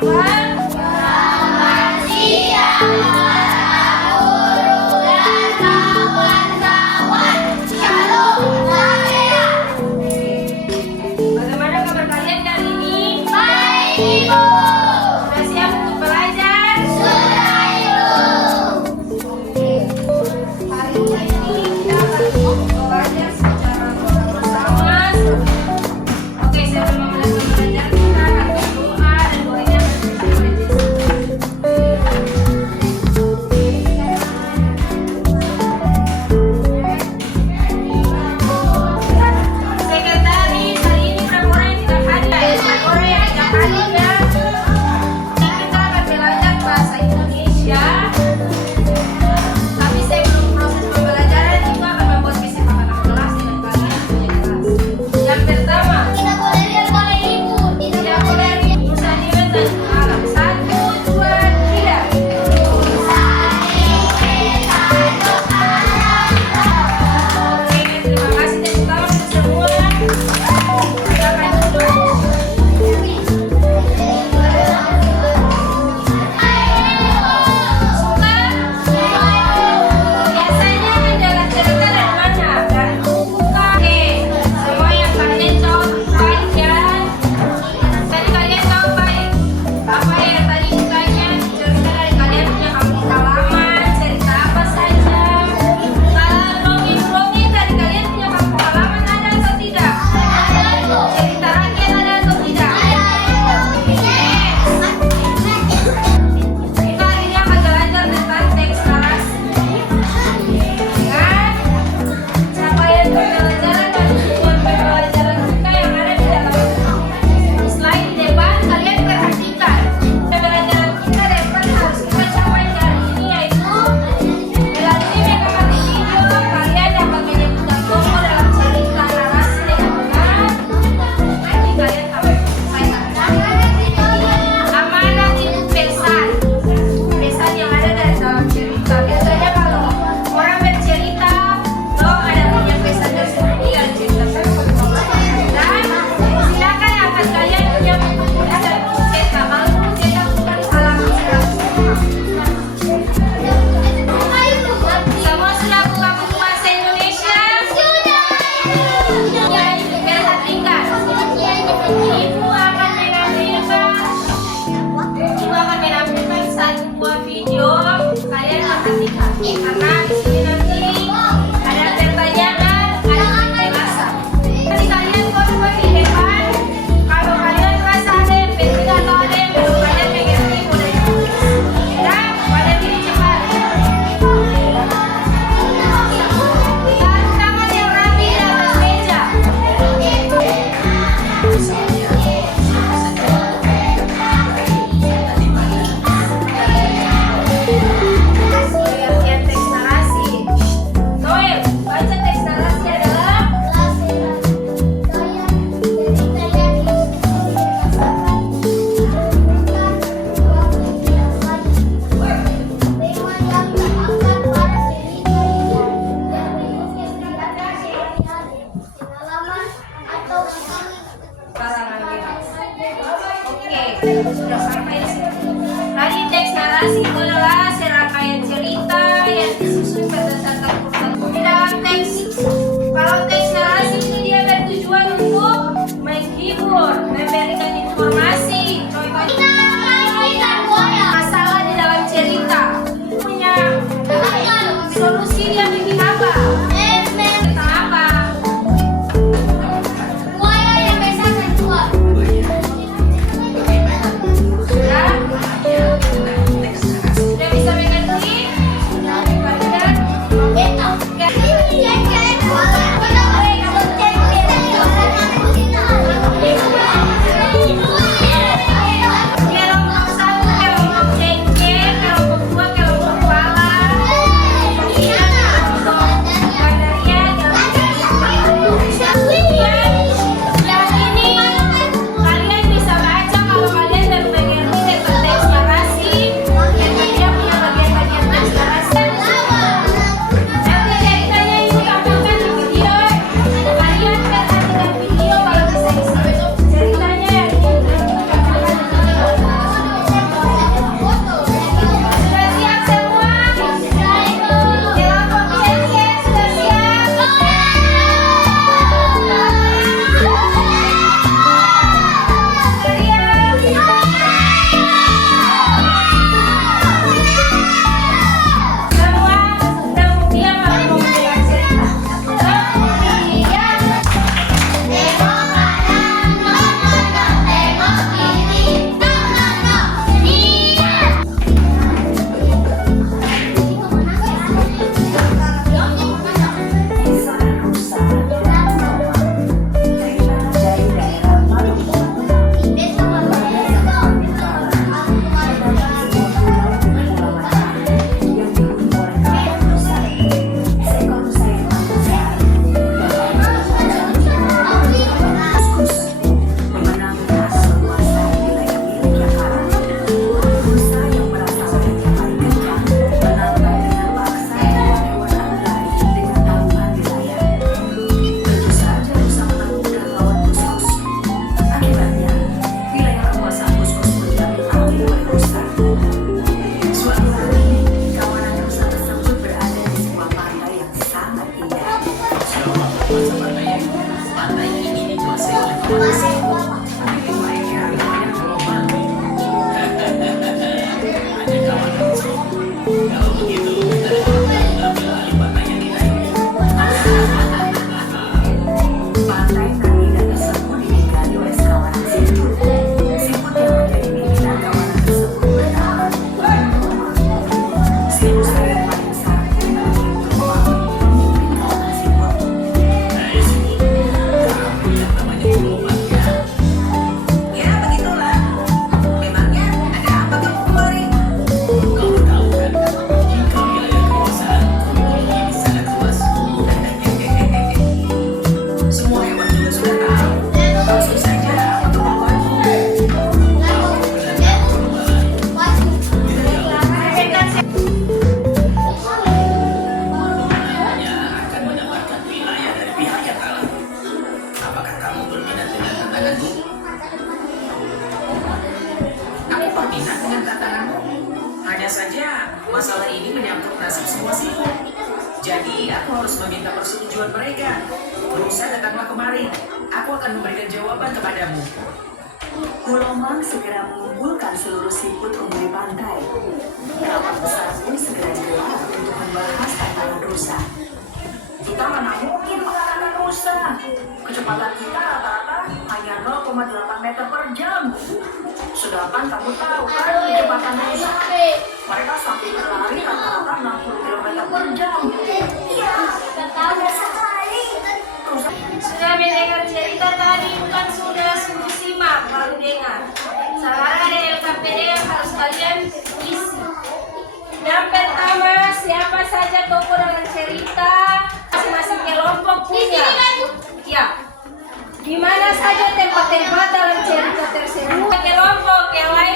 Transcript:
apa? Selamat siang para guru dan kawan-kawan. Shalom Maria. Bagaimana kabar kalian hari ini? Baik Ibu. Sudah siap untuk belajar? Sudah Ibu. Hari ini kita akan belajar secara bersama. Oke, sebelum belajar kita akan berdoa dan doanya bersama Sekretaris, hari ini berapa orang yang tidak hadir? Berapa orang yang tidak hadir ya? Ini kita akan belajar bahasa Indonesia. Tapi sebelum proses pembelajaran kita akan membuat kesepakatan kelas dengan kalian punya kelas. Yang pertama, Tidak boleh lihat oleh Ibu. tidak boleh urusan event dan alam. 1, 2, 3. Oke, terima kasih dan selamat untuk semua. Silakan duduk. Suka? Biasanya menjaga cerita dari mana? Dari buku kah? Oke, semua yang kalian jawab baik ya. Tadi kalian jawab baik. Apa yang tadi ditanya? Cerita dari kalian punya kampung halaman, cerita apa saja? Kalau dongeng-dongeng dari kalian punya kampung halaman ada atau tidak? Cerita rakyat ada atau tidak? Kita hari ini akan belajar tentang teks narasi. Ingat, capaian pembelajaran dan tujuan pembelajaran kita yang ada di dalam slide di depan kalian perhatikan. Pembelajaran kita dapat harus kita capai hari ini yaitu melalui mengamati video kalian dapat menyebutkan tokoh dalam cerita narasi dengan benar. Nanti kalian harus selesaikan. Amanat itu pesan yang ada dari dalam cerita. Biasanya kalau orang bercerita, ada punya pesan tersendiri dari cerita tersebut. Dan silakan akan kalian punya buku tulis dan buku cetak. Kalau buku cetak bukan halaman 100. Semua sudah buka buku bahasa Indonesia? Ya, perhatikan. Ibu akan menampilkan satu buah video. Kalian perhatikan karena di sini nanti ada pertanyaan, ada penjelasan. Nanti kalian coba di depan. Kalau kalian merasa ada yang penting atau ada yang belum kalian mengerti, boleh tulis. Dan pada diri cepat. Taruh tangan yang rapi di atas meja. Pengertian teks narasi. Noel, baca teks narasi adalah karangan bebas. Oke, sudah sampai di sini. Tadi teks narasi itu adalah serangkaian cerita yang disusun berdasarkan urutan di dalam teks. Kalau teks narasi itu dia bertujuan untuk menghibur, memberikan informasi, contohnya masalah di dalam cerita, punya solusi dia bikin apa, tentang apa. Sudah? apakah minat dengan tantanganmu? Hanya saja, masalah ini menyangkut nasib semua siput. Jadi, aku harus meminta persetujuan mereka. Rusa, datanglah kemari. Aku akan memberikan jawaban kepadamu. Kulomang segera mengumpulkan seluruh siput penghuni pantai. Perapat besar pun segera digelar untuk membahas tantangan rusa. Kita mana mungkin mengalahkan rusa. Kecepatan kita rata-rata hanya 0,8 meter per jam. Sedangkan kamu tahu kan kecepatan rusa? Mereka sampai berlari rata-rata 60 km per jam. Iya, benar sekali. Rusa Sudah mendengar cerita tadi, bukan sudah sungguh simak baru dengar. Sekarang ada LKPD yang harus kalian isi. Yang pertama, siapa saja tokoh dalam cerita masing-masing kelompok punya. Ya. Di mana saja tempat-tempat dalam cerita tersebut. Kelompok yang lain